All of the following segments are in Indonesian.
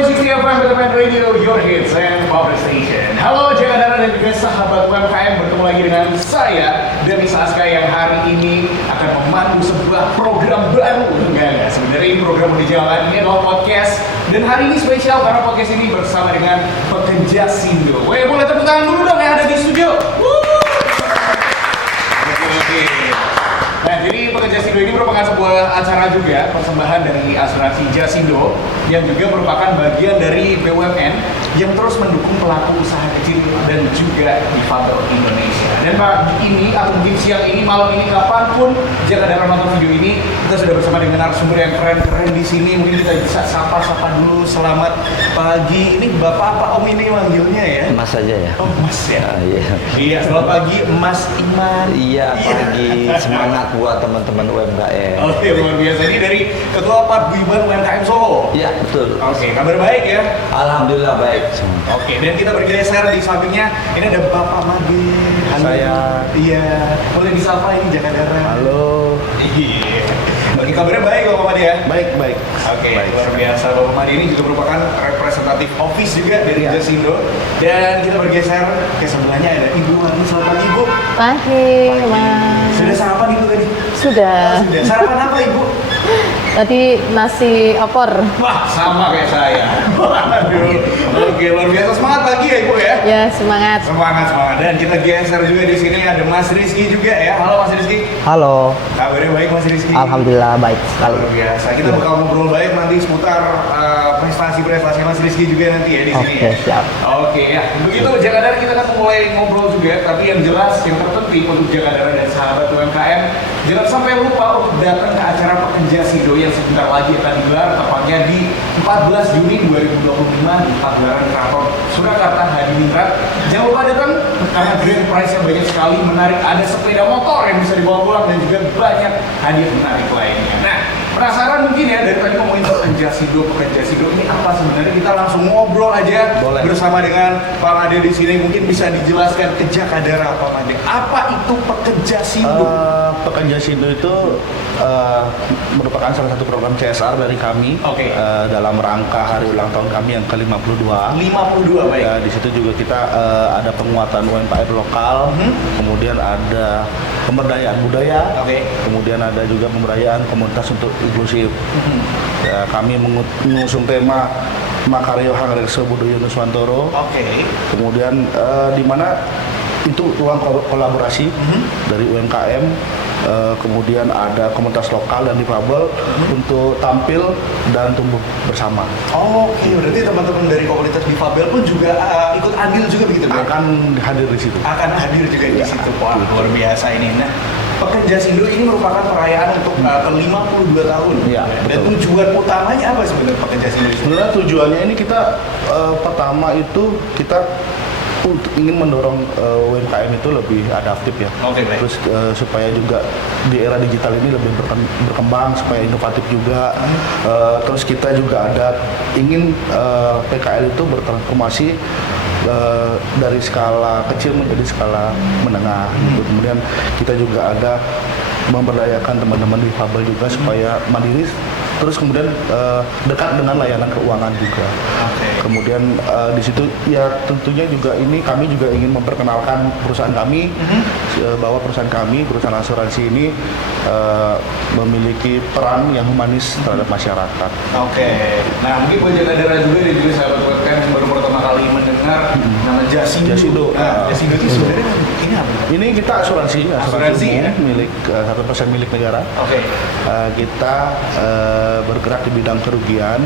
101.60 FM BTPN Radio, your hits and power station. Halo Jagadara dan juga sahabat UMKM, bertemu lagi dengan saya, Dennis Aska, yang hari ini akan memandu sebuah program baru. Enggak, sebenarnya ini program udah jalan, ini adalah podcast. Dan hari ini spesial karena podcast ini bersama dengan Pekerja Sindo. Weh, boleh tepuk tangan dulu dong yang ada di studio. Oke. Nah, jadi Pekerja Sindo ini merupakan sebuah acara juga persembahan dari asuransi Jasindo yang juga merupakan bagian dari BUMN yang terus mendukung pelaku usaha kecil dan juga difabel Indonesia. Dan pagi ini atau mungkin siang ini, malam ini, kapanpun Jagadara nonton video ini, kita sudah bersama dengan narasumber yang keren-keren di sini. Mungkin kita bisa sapa-sapa dulu. Selamat pagi. Ini Bapak apa Om ini manggilnya ya? Mas aja ya. Oh, Mas ya. Iya. Iya, selamat pagi Mas Iman. Iya, pagi. Semangat buat teman-teman UMKM. Oke, luar biasa. Ini dari Ketua Paguyuban UMKM Solo. Iya, betul. Oke, kabar baik ya? Alhamdulillah baik. Oke, dan kita bergeser di sampingnya. Ini ada Bapak Made. Halo. Saya. Iya. Boleh disapa ini Jagadara. Halo. Iya. Oke, kabarnya baik Bapak Made ya? Baik, baik. Oke, Baik. luar biasa. Bapak Made ini juga merupakan representatif office juga dari Iya. Jasindo. Dan kita bergeser ke sebelahnya ada Ibu Made. Selamat pagi Ibu. Pagi, Mas. Sudah sarapan Ibu tadi? Sudah. Sudah. Sarapan apa Ibu? Tadi nasi opor. Wah, sama kayak saya. Waduh. Oke, luar biasa. Semangat pagi ya Ibu ya? Ya, semangat. Semangat. Dan kita geser juga di sini ada Mas Rizky juga ya. Halo Mas Rizky. Halo. Kabarnya baik Mas Rizky? Alhamdulillah baik sekali. Luar biasa. Kita bakal ngobrol baik nanti seputar prestasi-prestasi Mas Rizky juga nanti ya di sini. Oke, Ya. siap. Oke ya. Begitu Jagadara, kita kan mulai ngobrol juga, tapi yang jelas yang terpenting untuk Jagadara dan sahabat UMKM, jangan sampai lupa untuk datang ke acara Pekerja Sindo yang sebentar lagi akan digelar, tepatnya di 14 Juni 2025 di Pagelaran Keraton Surakarta Hadiningrat. Jangan lupa datang karena grand prize yang banyak sekali menarik. Ada sepeda motor yang bisa dibawa pulang dan juga banyak hadiah menarik lainnya. Nah, penasaran mungkin ya dari tadi ngomongin Pekerja Sindo ini apa sebenarnya? Kita langsung ngobrol aja. Boleh. Bersama dengan Pak Made di sini. Mungkin bisa dijelaskan ke Jagadara Pak Made. Apa itu Pekerja Sindo? Pekerja Sindo itu merupakan salah satu program CSR dari kami. Oke. Dalam rangka hari ulang tahun kami yang ke-52. 52 baik. Ya, di situ juga kita ada penguatan UMKM lokal, kemudian ada pemberdayaan budaya, Oke. kemudian ada juga pemberdayaan komunitas untuk inklusif. Ya, kami mengusung tema Makaryo Hangrekso Budoyo Nuswantoro. Oke. Kemudian di mana itu ruang kolaborasi dari UMKM, kemudian ada komunitas lokal dan difabel untuk tampil dan tumbuh bersama. Oke, berarti teman-teman dari komunitas difabel pun juga ikut andil juga begitu Pak? Akan hadir di situ. Akan hadir juga di Ya. situ. Wah, luar biasa ini. Nah, Pekerja Sindo ini merupakan perayaan untuk ke-52 tahun. Ya, Dan betul. tujuan utamanya apa sebenarnya Pekerja Sindo ini? Sebenarnya tujuannya ini kita pertama itu kita untuk ingin mendorong UMKM itu lebih adaptif ya. Oke, baik. Terus supaya juga di era digital ini lebih berkembang, supaya inovatif juga. Terus kita juga ada ingin PKL itu bertransformasi dari skala kecil menjadi skala menengah. Gitu. Kemudian kita juga ada memberdayakan teman-teman difabel juga supaya mandiri. Terus kemudian dekat dengan layanan keuangan juga. Oke. Kemudian di situ ya tentunya juga ini kami juga ingin memperkenalkan perusahaan kami bahwa perusahaan kami, perusahaan asuransi ini memiliki peran yang humanis terhadap masyarakat. Oke. Nah, mungkin buat Jagadara juga dan juga sahabat UMKM yang baru pertama kali mendengar nama Jasindo. Jasindo. Nah, Jasindo itu sebenarnya ini apa? Ini kita asuransi Asuransi, umum, ya? milik 1% milik negara. Oke. Kita bergerak di bidang kerugian.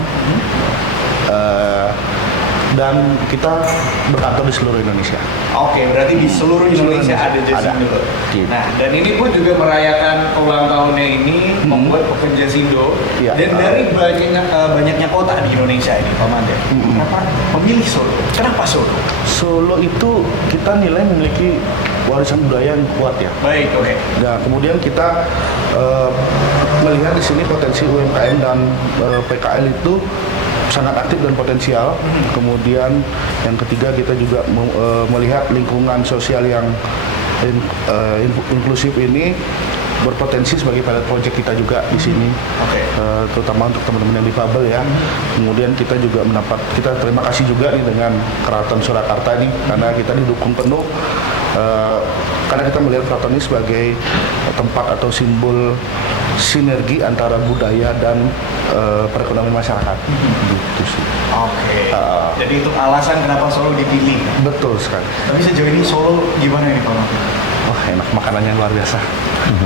Dan kita berkantor di seluruh Indonesia. Oke, berarti di seluruh Indonesia ada Jasindo. Ada. Gitu. Nah, dan ini pun juga merayakan ulang tahunnya ini membuat Pekerja Sindo. Iya. Dan dari banyaknya kota di Indonesia ini, Pak Made, kenapa memilih Solo? Kenapa Solo? Solo itu kita nilai memiliki warisan budaya yang kuat ya. Baik, oke. Nah, kemudian kita melihat di sini potensi UMKM dan PKL itu sangat aktif dan potensial. Kemudian yang ketiga kita juga melihat lingkungan sosial yang inklusif ini berpotensi sebagai pilot project kita juga di sini. Oke. Terutama untuk teman-teman yang difabel ya. Kemudian kita juga kita terima kasih juga nih dengan Keraton Surakarta nih karena kita didukung penuh karena kita melihat keraton ini sebagai tempat atau simbol sinergi antara budaya dan perekonomian masyarakat. Gitu sih. Oke. Jadi itu alasan kenapa Solo dipilih. Betul sekali. Tapi sejauh ini Solo gimana nih Pak Novi? Wah, enak makanannya luar biasa.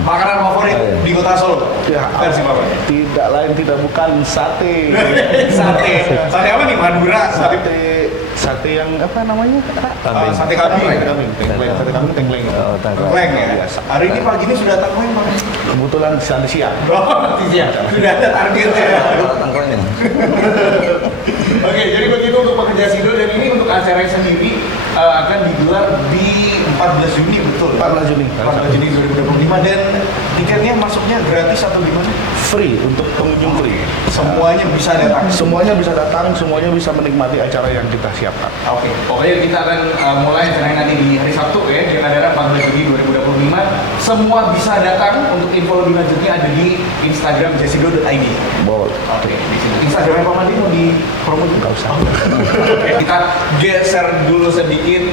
Makanan favorit di kota Solo? Ya, Versi Bapak. tidak lain tidak bukan sate. Sate. Sate apa nih? Madura. Sate yang apa namanya? Sate kambing. Sate kambing tengkleng. Oh, tanggal. Tengkleng ya. Hari ini pagi ini sudah tengkleng Pak. Kebetulan siang. Oh, siap. Sudah ada targetnya. Kalau tangkalnya. Oke, jadi begitu untuk pekerja Sido dan ini untuk acara sendiri akan digelar di 14 Juni betul? 14 Juni. 14 Juni 2025 dan tiketnya masuknya gratis atau gimana? Free untuk pengunjung free. Semuanya bisa datang. Semuanya bisa datang, semuanya bisa menikmati acara yang kita siapkan. Oke, pokoknya kita akan mulai acaranya nanti di hari Sabtu ya, di Kadara 14 Juni 2025. Semua bisa datang. Untuk info lebih lanjutnya ada di Instagram jasido.id. Boleh. Oke, di sini. Instagramnya Pak Madi mau di promo juga usah. Oke, kita geser dulu sedikit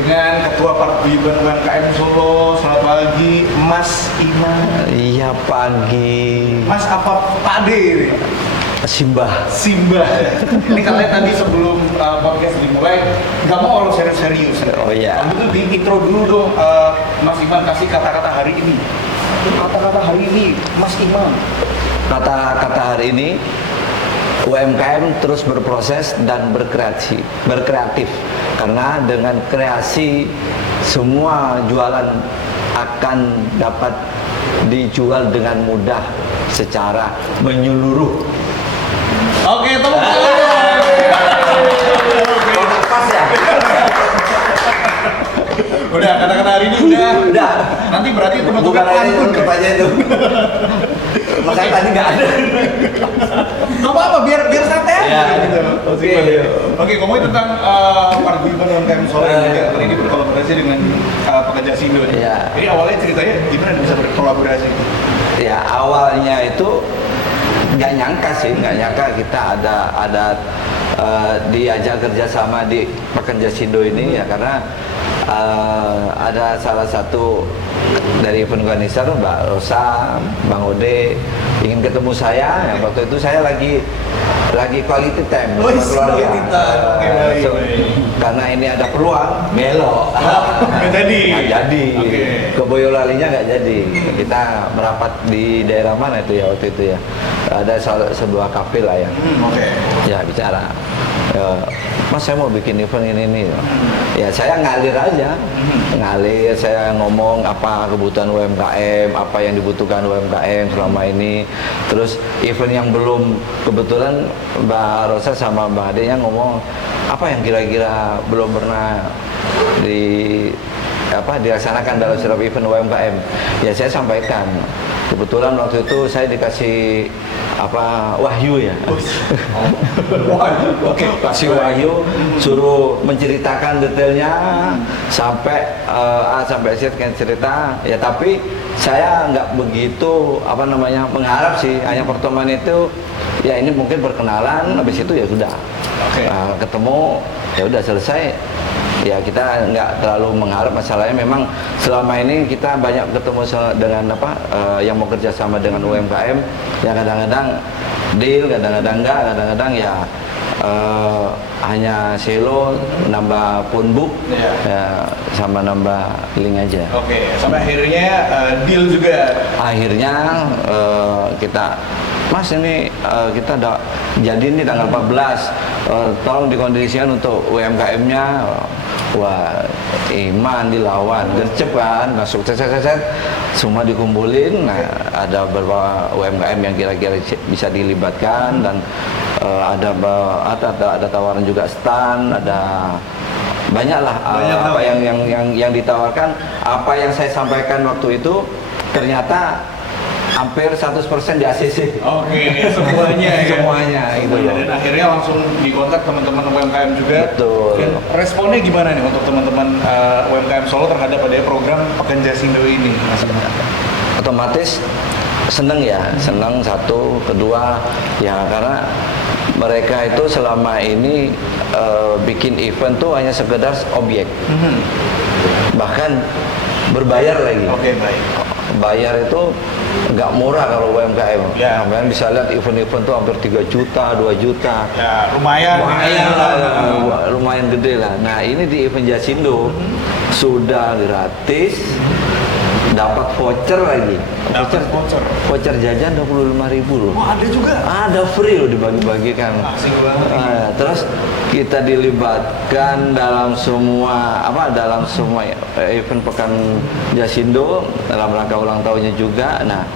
dengan Ketua Paguyuban UMKM Solo. Selamat pagi, Mas Iman. Iya pagi. Mas apa Pak D? Simbah. Simba. Ini kalian tadi sebelum podcast dimulai nggak mau lo serius-serius. Oh iya. Kamu tuh di intro dulu dong, Mas Iman kasih kata-kata hari ini. Kata-kata hari ini, Mas Iman. Kata-kata hari ini, UMKM terus berproses dan berkreatif. Karena dengan kreasi semua jualan akan dapat dijual dengan mudah secara menyeluruh. Oke, tepuk tangan. Pas ya? Udah, kata-kata hari ini udah. Nanti berarti Bukan penutupan ini pantun. untuk aja itu. Makanya tadi nggak ada. Gak apa-apa, biar santai aja Ya. gitu. Oke. Oke, ngomongin tentang Paguyuban UMKM Solo yang kali ini berkolaborasi dengan pekerja Sindo. Iya. Jadi awalnya ceritanya gimana bisa berkolaborasi? Ya awalnya itu nggak nyangka kita ada diajak kerjasama di pekerja Sindo ini ya karena ada salah satu dari event organizer Mbak Rosa, Bang Ode ingin ketemu saya. Ya, waktu itu saya lagi quality time Oh, sama keluarga. quality time. Oke, baik, baik. Karena ini ada peluang belok. Nggak jadi. Nggak jadi. Oke. Ke Boyolalinya nggak jadi. Kita merapat di daerah mana itu ya waktu itu ya. Ada sebuah kafe lah ya. Oke. Ya bicara. Mas saya mau bikin event ini. Ya saya ngalir aja. Ngalir saya ngomong apa kebutuhan UMKM, apa yang dibutuhkan UMKM selama ini. Terus event yang belum kebetulan Mbak Rosa sama Mbak Ade ngomong apa yang kira-kira belum pernah dilaksanakan dalam setiap event UMKM. Ya saya sampaikan. Kebetulan waktu itu saya dikasih wahyu ya. Oke. Kasih wahyu, suruh menceritakan detailnya sampai A sampai Z kan cerita. Ya tapi saya nggak begitu mengharap sih. Hanya pertemuan itu ya ini mungkin perkenalan. Habis itu ya sudah. Oke. Ketemu ya udah selesai. Ya kita nggak terlalu mengharap masalahnya. Memang selama ini kita banyak ketemu dengan yang mau kerja sama dengan UMKM. Ya kadang-kadang deal, kadang-kadang enggak, kadang-kadang ya hanya selo nambah phone book ya, sama nambah link aja. Oke, sampai akhirnya deal juga. Akhirnya kita Mas ini kita udah jadi ini tanggal 14 tolong dikondisikan untuk UMKM-nya. Wah, Iman dilawan, gercep kan, masuk set semua dikumpulin. Nah, ada beberapa UMKM yang kira-kira bisa dilibatkan dan ada tawaran juga stand, ada banyaklah apa yang ditawarkan. Apa yang saya sampaikan waktu itu ternyata hampir 100% di ACC. Oke, semuanya ya. Semuanya gitu loh. Dan akhirnya langsung dikontak teman-teman UMKM juga. Betul. Dan responnya gimana nih untuk teman-teman UMKM Solo terhadap adanya program Pekerja Sindo ini, Mas? otomatis seneng ya, seneng satu, kedua ya karena mereka itu selama ini bikin event tuh hanya sekedar objek, bahkan berbayar lagi. Oke, baik. Bayar itu nggak murah kalau UMKM. Ya. Kalian bisa lihat event-event tuh hampir 3 juta, 2 juta. Ya, lumayan. Lumayan lah, lumayan gede lah. Nah ini di event Jasindo sudah gratis, dapat voucher lagi. Dapat voucher. Voucher jajan 25.000 loh. Wah, ada juga. Ada free loh dibagi-bagikan. Asik banget ini. Terus kita dilibatkan dalam semua event Pekan Jasindo dalam rangka ulang tahunnya juga. Nah,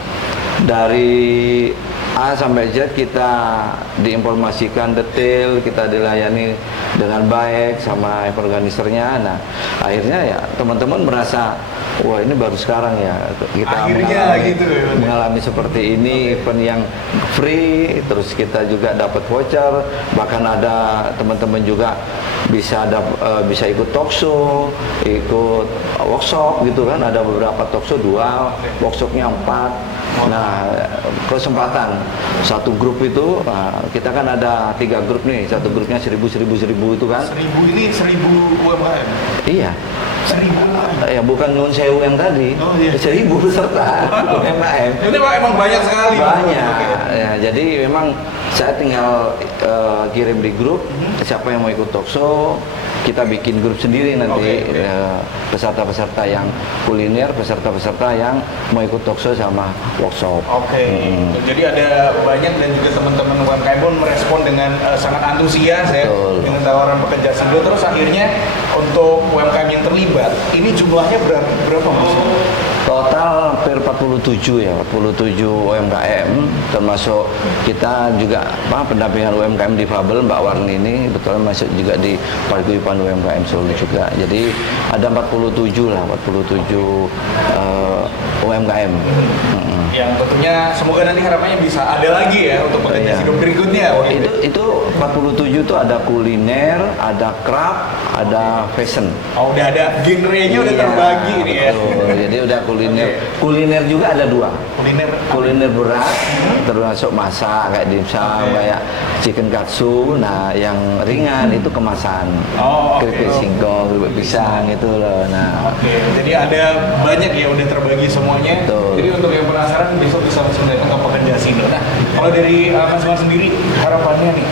dari A sampai Z kita diinformasikan detail, kita dilayani dengan baik sama organisernya. Nah, akhirnya ya teman-teman merasa wah ini baru sekarang ya kita Akhirnya gitu ya. mengalami seperti ini, event yang free, terus kita juga dapat voucher, bahkan ada teman-teman juga bisa ikut talk show, ikut workshop gitu kan, ada beberapa talk show 2, workshopnya 4. Nah, kesempatan satu grup itu kita kan ada 3 grup nih, satu grupnya 1000 itu kan. 1000 ini 1000 UMKM. Iya. 1000 UMKM. Ya bukan Nyun Sewu yang tadi. Oh, iya. 1000 peserta UMKM. Ini Pak emang banyak sekali. Banyak. Oke. Ya, jadi memang saya tinggal kirim di grup siapa yang mau ikut talk show, kita bikin grup sendiri nanti. Oke. Peserta-peserta yang kuliner, peserta-peserta yang mau ikut talk show sama workshop. Oke, jadi ada banyak dan juga teman-teman UMKM pun merespon dengan sangat antusias ya Betul. dengan tawaran Pekan Jasindo. Terus akhirnya untuk UMKM yang terlibat, ini jumlahnya berapa Mas? Total hampir 47 ya, 47 UMKM, termasuk kita juga pendampingan UMKM difabel Mbak Warni ini betul masuk juga di paguyuban UMKM Solo juga. Jadi ada 47 lah, 47 UMKM. Yang tentunya semoga nanti harapannya bisa ada lagi ya untuk Pekan Iya. Jasindo berikutnya. Itu 47 itu ada kuliner, ada craft, ada fashion. Oh, udah ada genrenya udah Iya, terbagi nih ya. betul. Jadi udah kuliner. Oke. Kuliner juga ada 2. Kuliner Berat, termasuk masak kayak dimsum, kayak chicken katsu. Nah, yang ringan itu kemasan. Oh, oke. Keripik singkong, keripik pisang itu loh. Nah, Oke, jadi ada banyak ya udah terbagi semuanya. Betul. Jadi untuk yang penasaran besok bisa langsung datang ke Pekan Jasindo. Nah, kalau dari Mas Mas sendiri harapannya nih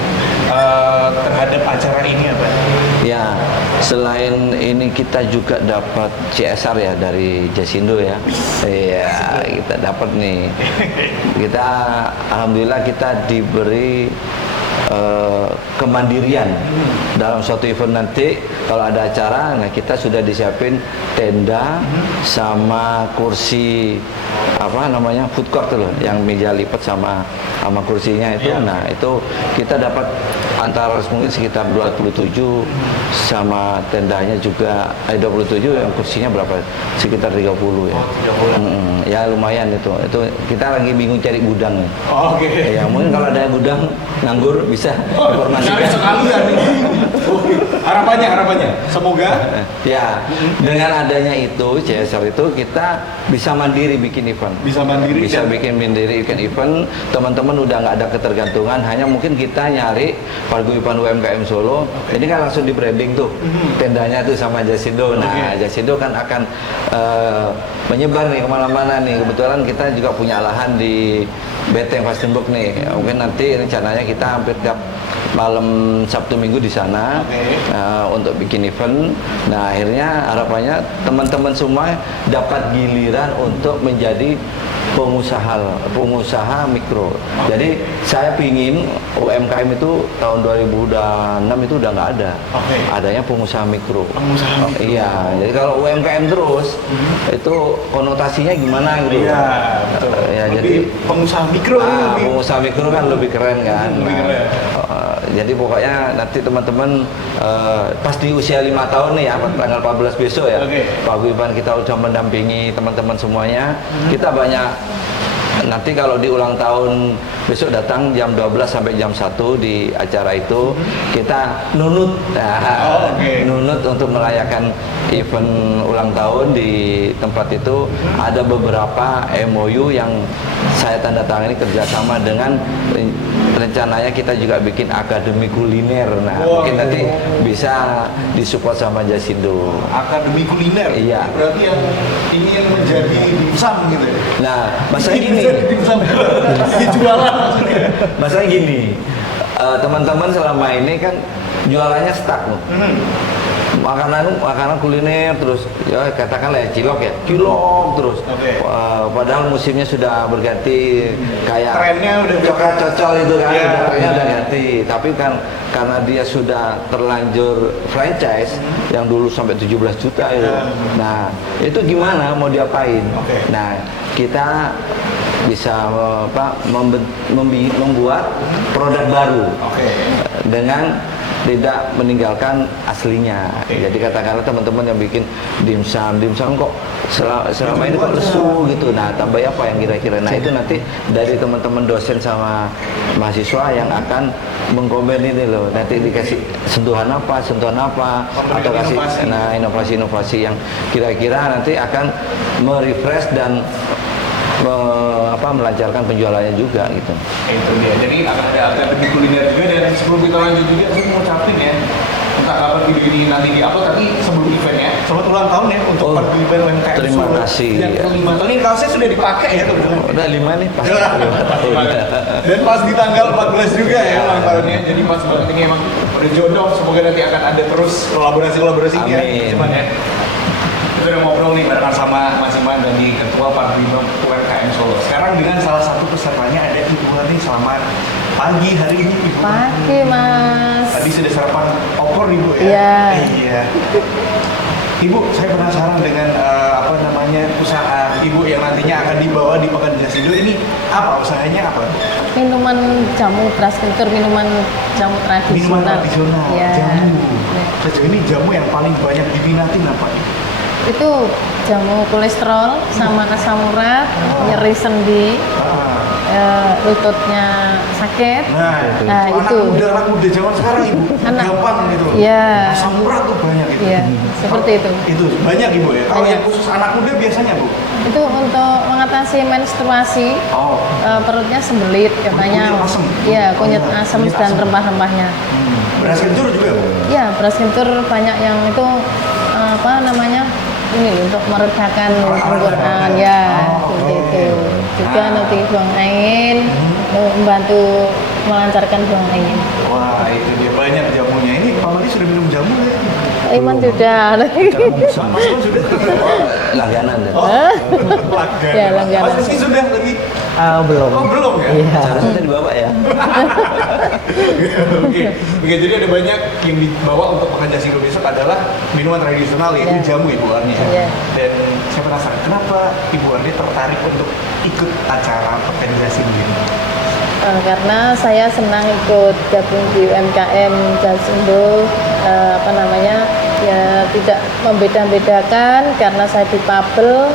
terhadap acara ini apa? ya selain ini kita juga dapat CSR ya dari Jasindo ya. Iya, kita dapat nih. Kita alhamdulillah kita diberi kemandirian dalam suatu event nanti kalau ada acara, nah kita sudah disiapin tenda sama kursi food court tuh loh, yang meja lipat sama kursinya itu. Nah itu kita dapat antara mungkin sekitar 27 sama tendanya juga 27, yang kursinya berapa sekitar 30 ya. Ya lumayan itu kita lagi bingung cari gudang nih. Oh, oke. Ya mungkin kalau ada yang gudang nganggur bisa Cari informasikan. sekalian nih. Oke. Harapannya semoga Ya, dengan adanya itu CSR itu kita bisa mandiri bikin event. bisa mandiri Bisa dan bikin mandiri event, teman-teman udah nggak ada ketergantungan, hanya mungkin kita nyari paguyuban UMKM Solo. Ini kan langsung di branding tuh tendanya tuh sama Jasindo. Nah, Jasindo kan akan menyebar nih kemana-mana nih. Kebetulan kita juga punya lahan di Beteng Vastenburg nih. Mungkin nanti rencananya kita hampir tiap malam Sabtu Minggu di sana untuk bikin event. Nah, akhirnya harapannya teman-teman semua dapat giliran untuk menjadi pengusaha mikro. Jadi saya pingin UMKM itu tahun 2006 itu udah nggak ada. Adanya pengusaha mikro. Pengusaha mikro. Iya. Jadi kalau UMKM terus itu konotasinya gimana gitu. Iya, betul. Ya, Lebih jadi pengusaha mikro ini lebih pengusaha mikro kan lebih keren kan. Lebih keren. Jadi pokoknya nanti teman-teman pas di usia 5 tahun nih ya, tanggal 14 besok ya, paguyuban kita udah mendampingi teman-teman semuanya. Kita banyak nanti kalau di ulang tahun besok datang jam 12 sampai jam 1 di acara itu kita nunut. Nah, nunut untuk merayakan event ulang tahun di tempat itu. Ada beberapa MOU yang saya tanda tangani kerjasama dengan, rencananya kita juga bikin akademi kuliner. Nah, mungkin nanti bisa disupport sama Jasindo. Akademi kuliner. Iya. Berarti yang ini yang menjadi dimsum gitu ya. Nah, masalah gini. Dimsum jualan maksudnya. Masalah gini. Teman-teman selama ini kan jualannya stuck loh. Makanan kuliner terus ya katakanlah ya cilok terus. Padahal musimnya sudah berganti, kayak trennya udah cocok itu kan, trennya udah ganti. Tapi kan karena dia sudah terlanjur franchise yang dulu sampai 17 juta itu. Nah, itu gimana mau diapain? Nah, kita bisa membuat produk baru dengan tidak meninggalkan aslinya. Jadi katakanlah teman-teman yang bikin dimsum kok selama ini kok lesu gitu. Nah, tambah apa yang kira-kira? Nah, itu nanti dari teman-teman dosen sama mahasiswa yang akan mengkomen ini loh. Nanti dikasih sentuhan apa atau kasih inovasi-inovasi yang kira-kira nanti akan merefresh dan melancarkan penjualannya juga gitu. Itu dia. Jadi akan ada akademi kuliner juga, dan sebelum kita lanjut juga saya mau ucapin ya, entah kapan video ini nanti di-upload, tapi sebelum eventnya, selamat ulang tahun ya untuk event UMKM terima Solo kasih. yang ke-5 tahun. Ini kaosnya sudah dipakai ya kebetulan. Udah 5 nih pas. Dan pas di tanggal 14 juga ya ulang tahunnya. Jadi pas banget, ini emang udah jodoh. Semoga nanti akan ada terus kolaborasi-kolaborasinya. Cuman ya, kita udah ngobrol nih barengan sama Mas Iman dan di Ketua Paguyuban UMKM Solo. Sekarang dengan salah satu pesertanya ada Ibu Hani. Selamat pagi hari ini Ibu. Pagi, Mas. Tadi sudah sarapan opor Ibu ya? Iya. Iya. Ibu, saya penasaran dengan usaha Ibu yang nantinya akan dibawa di Pekan Jasindo ini. Apa usahanya apa? Minuman jamu beras kentur, minuman jamu tradisional. Minuman tradisional, Ya. jamu. Ya. Sejauh ini jamu yang paling banyak diminati apa? Itu jamu kolesterol sama asam urat, nyeri sendi, lututnya sakit. Nah, itu. Anak muda zaman sekarang Ibu, gampang gitu. Iya. Asam urat tuh banyak gitu. Iya, seperti itu. Itu banyak Ibu ya. Kalau Banyak. yang khusus anak muda biasanya Bu? Itu untuk mengatasi menstruasi, perutnya sembelit katanya. Kunyit asem. Iya, kunyit asam Kunyit dan asem. rempah-rempahnya. Beras kencur juga Bu? Iya, beras kentur banyak yang itu ini loh, untuk meredakan tenggorokan ya, seperti itu. Juga nanti buang angin, membantu melancarkan buang angin. Wah, itu dia banyak jamunya. Ini Pak Madi sudah minum jamu ya? Iman sudah. Mas Iman sudah? Langganan ya. Langganan. Ya, langganan. Mas Rizky sudah lagi? Belum. Oh, belum ya? Iya. Harusnya dibawa ya. Oke, jadi ada banyak yang dibawa untuk Pekan Jasindo besok adalah minuman tradisional, yaitu Ya. jamu Ibu Arni. Iya. Dan saya penasaran, kenapa Ibu Arni tertarik untuk ikut acara Pekan Jasindo ini? Karena saya senang ikut gabung di UMKM Jasindo, ya tidak membeda-bedakan, karena saya difabel,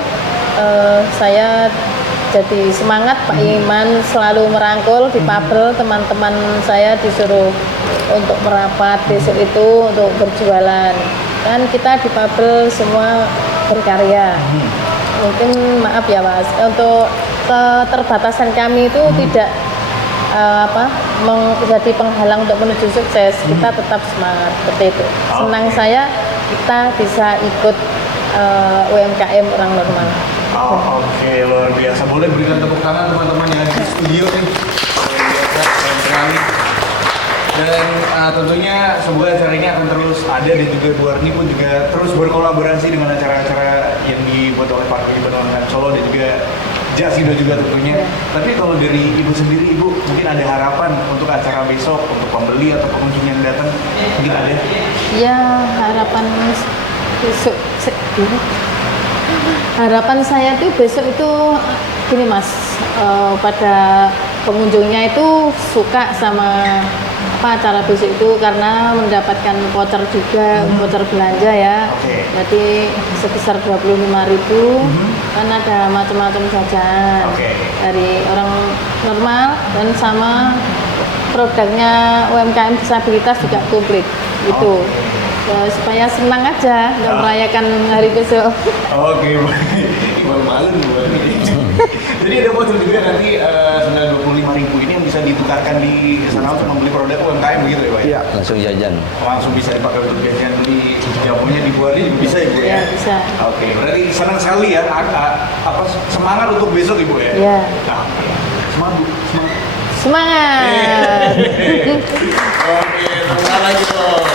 saya jadi semangat. Pak Iman selalu merangkul difabel, teman-teman saya disuruh untuk merapat besok itu untuk berjualan. Kan kita difabel semua berkarya. Mungkin maaf ya Mas, untuk keterbatasan kami itu tidak menjadi penghalang untuk menuju sukses. Kita tetap semangat seperti itu. Senang saya kita bisa ikut UMKM orang normal. Oke, luar biasa. Boleh berikan tepuk tangan teman-teman yang ada di studio nih. Luar biasa, keren sekali. Dan tentunya semoga acara ini akan terus ada, dan juga Bu Arni pun juga terus berkolaborasi dengan acara-acara yang dibuat oleh Paguyuban UMKM Solo dan juga Jasindo juga tentunya. Tapi kalau dari Ibu sendiri, Ibu mungkin ada harapan untuk acara besok, untuk pembeli atau pengunjung yang datang, mungkin ada? Ya, harapan besok harapan saya tuh besok itu gini Mas, pada pengunjungnya itu suka sama apa acara besok itu karena mendapatkan voucher juga, voucher belanja ya. Oke. Jadi sebesar 25.000 kan ada macam-macam jajan Oke. dari orang normal dan sama produknya UMKM disabilitas juga komplit gitu. Ya, supaya senang aja dan merayakan hari besok. Oke, malu-malu buat ini. Jadi ada voucher juga nanti senilai 25.000 ini yang bisa ditukarkan di sana untuk membeli produk UMKM begitu ya Pak? Iya. Langsung jajan. Langsung bisa dipakai untuk jajan di jamunya di Buari juga bisa ya Bu ya? Ya, bisa. Oke, berarti senang sekali ya, apa semangat untuk besok Ibu ya? Iya. Nah, semangat Bu, semangat. Semangat. Oke, semangat lagi dong.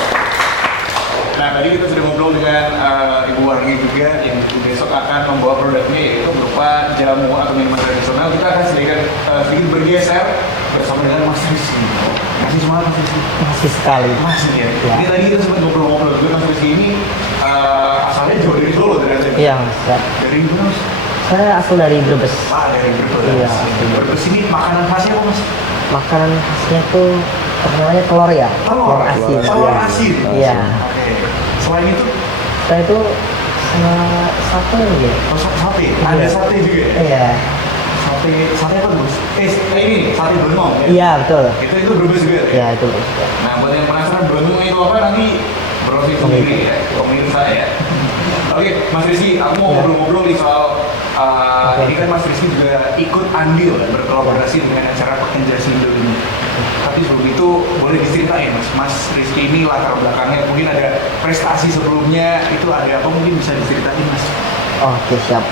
Nah, tadi kita sudah ngobrol dengan Ibu Wargi juga yang besok akan membawa produknya yaitu berupa jamu atau minuman tradisional. Kita akan sedikit bergeser bersama dengan Mas Rizky. Masih semangat Mas Rizky? Masih sekali. Masih ya? Ya. Ini tadi kita sempat ngobrol-ngobrol juga Mas Rizky ini asalnya jauh dari Solo ternyata. Iya mas. Dari mana Mas? Saya asal dari Brebes. Dari Brebes. Iya. Brebes ini makanan khasnya apa Mas? Makanan khasnya tuh namanya telur ya. Telur asin. Telur Iya. asin. Iya. Oke. Selain itu, Saya itu sama satu lagi. oh, sate. Ada Iya. sate juga ya? Iya. Sate apa Gus? Ini sate Blenong ya? Iya betul. Itu Brebes juga ya? Iya itu. Nah buat yang penasaran Blenong itu apa nanti browsing sendiri ya, pemirsa ya. Oke, Mas Rizky, aku mau Ya. ngobrol-ngobrol nih soal Oke. ini kan Mas Rizky juga ikut andil ya, berkolaborasi dengan acara Pekerja Sindo ini. Tapi sebelum itu boleh diceritain Mas Rizky ini latar belakangnya mungkin ada prestasi sebelumnya itu ada apa mungkin bisa diceritain Mas? Oke siap.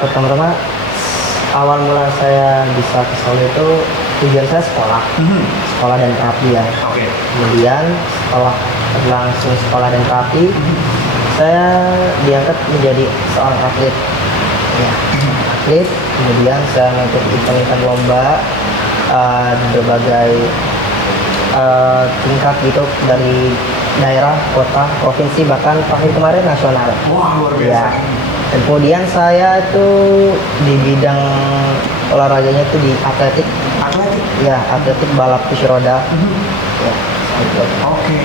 Pertama-tama awal mula saya bisa ke Solo itu tujuan saya sekolah dan terapi ya. Oke. Kemudian setelah berlangsung sekolah dan terapi, saya diangkat menjadi seorang atlet. Ya, atlet. Kemudian saya mengikuti event-event lomba di berbagai tingkat gitu dari daerah, kota, provinsi, bahkan terakhir kemarin nasional. Wah luar biasa. Ya. Dan kemudian saya itu di bidang olahraganya itu di atletik. Atletik. Ya, atletik balap kursi roda. Ya, gitu. Oke.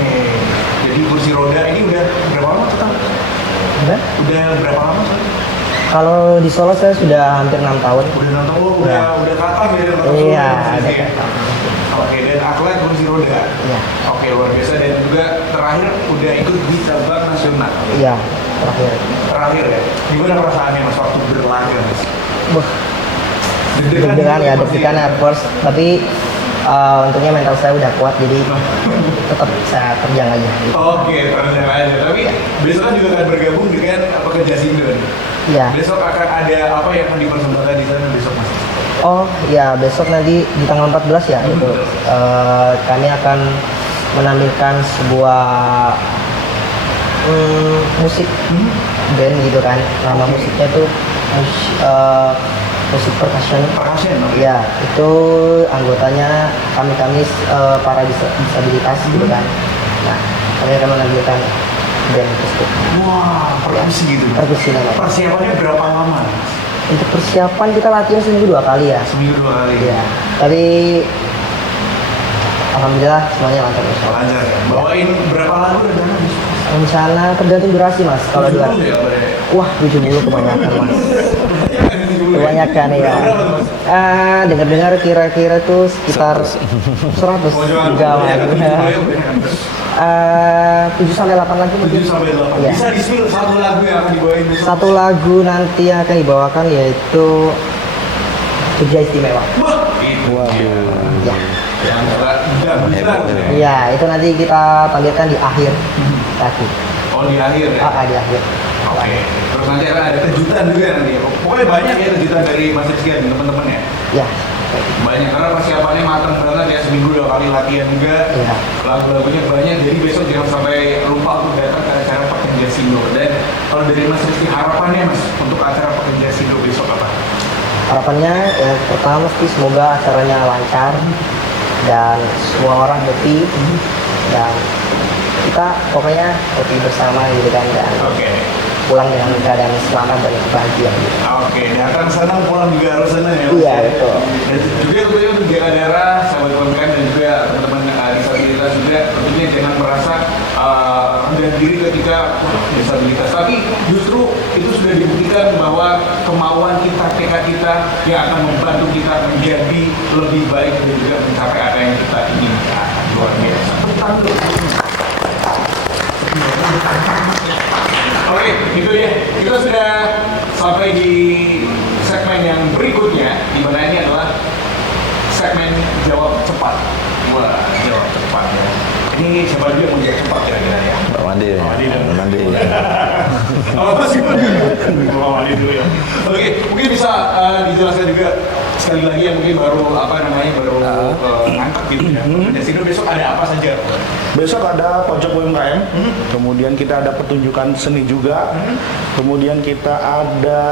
Jadi kursi roda ini udah berapa lama tuh? Udah? Udah berapa lama sih? Kalau di Solo saya sudah hampir 6 tahun. Udah nonton lo, udah kapan ya? Iya, ada. ada. Oke, dan atlet kursi roda. Iya. Oke, luar biasa dan juga terakhir udah ikut di cabang nasional. Iya, terakhir. Terakhir ya. Gimana perasaannya Mas waktu berlaga Mas? Wah, deg-degan ya, deg-degan of course. Tapi untungnya mental saya udah kuat, jadi tetap saya kerjaan aja. Gitu. Oke, terus aja. Tapi besok kan juga akan bergabung dengan Pekerja Sindo. Iya. Besok akan ada apa yang akan dipersembahkan di sana besok Mas? Oh ya, besok nanti di tanggal 14 ya itu kami akan menampilkan sebuah musik band gitu kan. Nama musiknya tuh musik percussion. Percussion, oke. Ya, itu anggotanya kami para disabilitas gitu kan. Nah, kami akan menampilkan band tersebut. Wah, perkusi gitu. Perkusi namanya. Persiapannya berapa lama? Untuk persiapan kita latihan seminggu 2 kali ya. Seminggu 2 kali. Iya, tapi alhamdulillah semuanya lancar terus. Lancar ya. Bawain berapa lagu rencana? Rencana tergantung durasi mas. Kalau dua, ya, Bre? wah 70 kebanyakan mas. Kebanyakan ya. Berapa tuh, Mas? Dengar-dengar kira-kira tuh sekitar 100 Oh, jangan. juga mas. Ya, 7 sampai 8 lagu mungkin. 7 sampai 8. Iya. Bisa di-spill satu lagu yang akan dibawain besok. Satu lagu nanti yang akan dibawakan yaitu Jogja Istimewa. Wah, itu. Waduh. Ya. Yang udah bisa. Iya, itu nanti kita tampilkan di akhir lagi. Oh, di akhir ya. Di akhir. Oke. Terus nanti akan ada kejutan juga nanti. Pokoknya banyak ya kejutan dari Mas Rizky dan teman-teman ya. Ya. Banyak karena persiapannya matang banget ya, seminggu 2 kali latihan juga. Iya. Lagu-lagunya banyak, jadi besok jangan sampai lupa untuk datang ke acara Pekerja Sindo. Dan kalau dari Mas Rizky harapannya Mas untuk acara Pekerja Sindo besok apa? Harapannya ya pertama mesti semoga acaranya lancar dan semua orang happy dan kita pokoknya happy bersama gitu kan dan Oke. pulang dengan keadaan selamat dan bahagia gitu. Oke, datang sana pulang juga harus sana ya. Mas? Iya, betul. Dan juga tentunya untuk jaga darah, sahabat UMKM dan juga teman-teman disabilitas juga tentunya jangan merasa rendah diri ketika disabilitas. Tapi justru itu sudah dibuktikan bahwa kemauan kita, tekad kita yang akan membantu kita menjadi lebih baik dan juga mencapai apa yang kita inginkan. Luar biasa. Oke, itu ya. Kita sudah sampai di segmen yang berikutnya, di mana ini adalah segmen jawab cepat. Wah, jawab cepat ya. Ini siapa juga mau jawab cepat kira-kira ya? Pak Mandi. Pak Mandi. Apa sih? Pak Mandi dulu ya. Oke, mungkin bisa dijelaskan juga sekali lagi yang mungkin baru ngangkat gitu ya. Dan sini besok ada apa saja? Besok ada pojok UMKM, kemudian kita ada pertunjukan seni juga, kemudian kita ada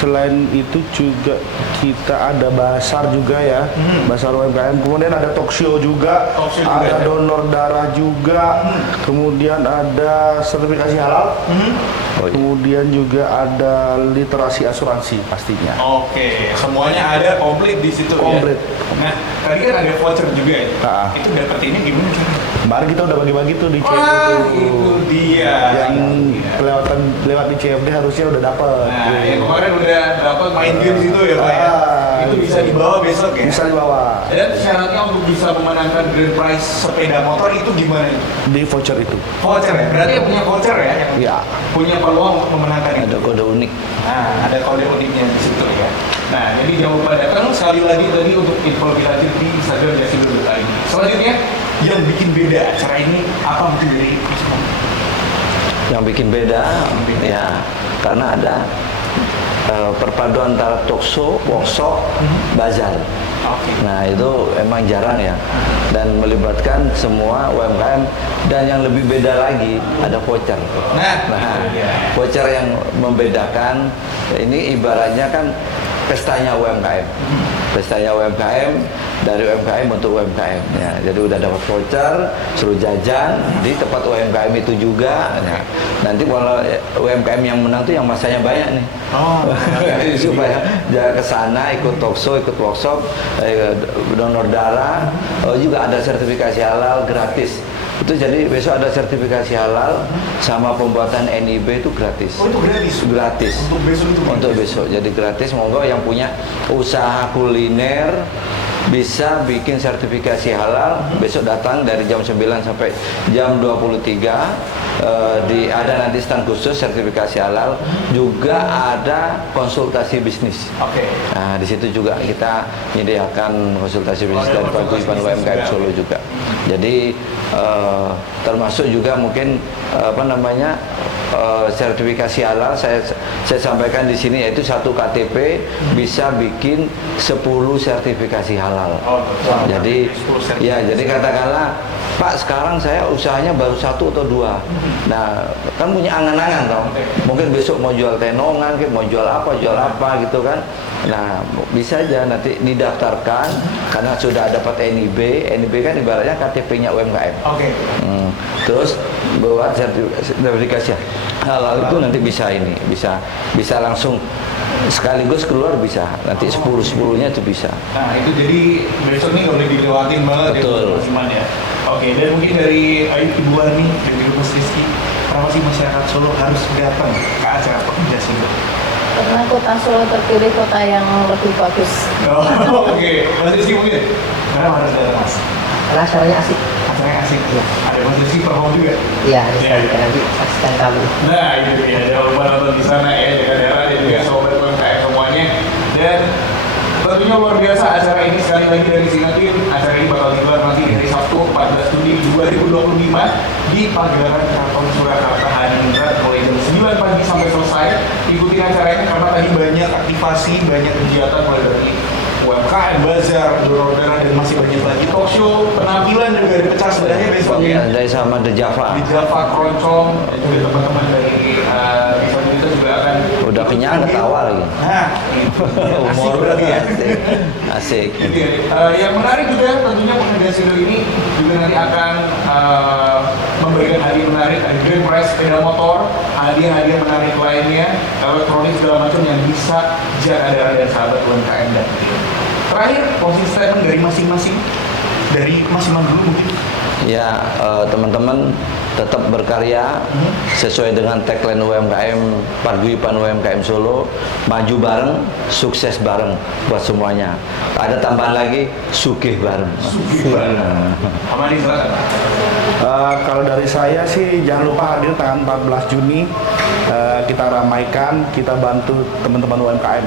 selain itu juga kita ada basar juga ya, basar UMKM, kemudian ada talk show juga, ada donor darah juga, kemudian ada sertifikasi halal, kemudian juga ada literasi asuransi pastinya. Oke, semuanya ada komplit di situ Komplit. ya. Nah, tadi kan ada voucher juga ya. Nah. Itu dapetinnya gimana sih? Kemarin kita udah bagi-bagi tuh di Wah, CFD itu dia. yang lewat di CFD harusnya udah dapet. Nah, yang kemarin udah dapat main game situ ya Pak ya. Itu bisa dibawa besok ya. Bisa dibawa Dan syaratnya untuk bisa memenangkan grand prize sepeda motor itu gimana? di voucher itu. Voucher ya. Berarti yang punya voucher ya, yang Iya. punya peluang memenangkan itu. Ada kode unik. Nah, ada kode uniknya di situ ya. Nah, jadi jangan lupa datang sekali lagi tadi untuk info lebih lanjut di Instagram Jasindo.id. Selanjutnya, yang bikin beda acara ini apa mungkin dari Mas Bang? Yang bikin beda, ya karena ada perpaduan antara talk show, workshop, bazar. Oke. Nah itu emang jarang ya, dan melibatkan semua UMKM, dan yang lebih beda lagi ada voucher. Nah, itu dia. Voucher yang membedakan ini ibaratnya kan pestanya UMKM. Pestanya UMKM, dari UMKM untuk UMKM ya. Jadi udah dapat voucher, suruh jajan di tempat UMKM itu juga ya. Nanti kalau UMKM yang menang tuh yang masanya banyak nih. Oh, supaya jangan ke sana ikut talk show, ikut workshop, donor darah, juga ada sertifikasi halal gratis. Itu jadi besok ada sertifikasi halal sama pembuatan NIB itu gratis. Oh, itu gratis? Gratis. Untuk besok itu gratis? Untuk besok. Jadi gratis, monggo yang punya usaha kuliner bisa bikin sertifikasi halal, besok datang dari jam 9 sampai jam 23. Ada nanti stand khusus sertifikasi halal, juga ada konsultasi bisnis. Oke. Nah, di situ juga kita menyediakan konsultasi bisnis dari Paguyuban UMKM Solo juga. Jadi termasuk juga mungkin sertifikasi halal saya sampaikan di sini, yaitu satu KTP bisa bikin 10 sertifikasi halal. Oh, betul. Jadi 10 sertifikasi. ya, jadi katakanlah Pak, sekarang saya usahanya baru 1 atau 2. Nah, kan punya angan-angan toh. Mungkin besok mau jual tenongan, mau jual apa gitu kan. Nah, bisa aja nanti didaftarkan karena sudah dapat NIB. NIB kan ibaratnya KTP-nya UMKM. Oke. Terus buat sertifikasi halal itu nanti bisa langsung sekaligus keluar, bisa nanti 10-10-nya itu bisa. Nah, itu jadi besok nih nggak boleh dilewatin banget. Betul. Ya, Mas Iman ya. Oke, dan mungkin dari Ibu Ani dan juga Mas Rizky, kenapa sih masyarakat Solo harus datang ke acara Pekerja Solo? Karena kota Solo terpilih kota yang lebih bagus. Oh, oke. Mas Rizky mungkin, kenapa harus datang Mas? Karena acaranya asik. Acaranya asik. Ada Mas Rizky perform juga. Iya, ada Iya, iya. nanti saksikan kami. Nah, itu dia. Jangan lupa nonton di sana ya, jaga daerah dan juga sobat UMKM semuanya. Dan tentunya luar biasa acara ini, sekali lagi dari Sinatin. Acara ini bakal digelar nanti dari Sabtu 14 Juni 2025 di Pagelaran Keraton Surakarta Hadiningrat mulai jam 9 pagi sampai selesai. Ikutin acaranya karena tadi banyak aktivasi, banyak kegiatan mulai dari UMKM, bazar, donor darah, dan masih banyak lagi talk show, penampilan juga ada pecah sebelahnya besok ya. Dari sama The Java. Di Java, Keroncong, dan juga teman-teman dari disabilitas juga akan Udah kenyang ketawa lagi. Nah, asik berarti ya. Asik. Gitu ya. Yang menarik juga tentunya Pekerja Solo ini juga nanti akan memberikan hadiah menarik, ada grand prize sepeda motor, hadiah-hadiah menarik lainnya, elektronik segala macam yang bisa jaga darah dan sahabat UMKM dan terakhir closing statement dari masing-masing, dari Mas Iman dulu mungkin. Ya, teman-teman tetap berkarya sesuai dengan tagline UMKM, Paguyuban UMKM Solo, maju bareng, sukses bareng buat semuanya. Ada tambahan lagi, sugih bareng. Sugih bareng. Amani silakan. Kalau dari saya sih jangan lupa hadir tanggal 14 Juni, kita ramaikan, kita bantu teman-teman UMKM.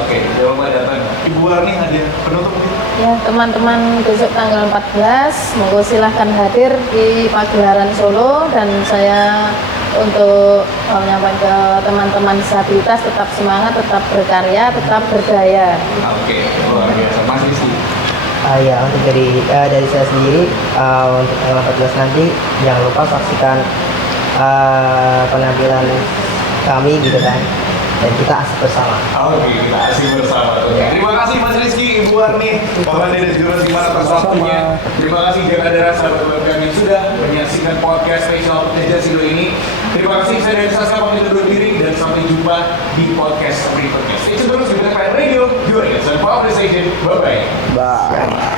Oke, jangan lupa datang. Ibu Warni hadiah penutup mungkin. Ya, teman-teman besok tanggal 14, monggo silahkan hadir di pagelaran Solo dan saya untuk menyampaikan ke teman-teman disabilitas tetap semangat, tetap berkarya, tetap berdaya. Oke, luar biasa. Mas Rizky. Ya, untuk dari saya sendiri, untuk tanggal 14 nanti jangan lupa saksikan penampilan kami gitu kan, dan kita asik bersama. Oke, kita asik bersama. Terima kasih Mas Rizky, Ibu Warni, Pak Wandi dan Jurus Simana atas waktunya. Terima kasih jaga darah sahabat UMKM yang sudah menyaksikan podcast spesial Pekerja Sido ini. Terima kasih, saya dari Saska pamit undur diri dan sampai jumpa di podcast berikutnya. Stay tune terus di Prime Radio, your instant power station. Bye bye. Bye.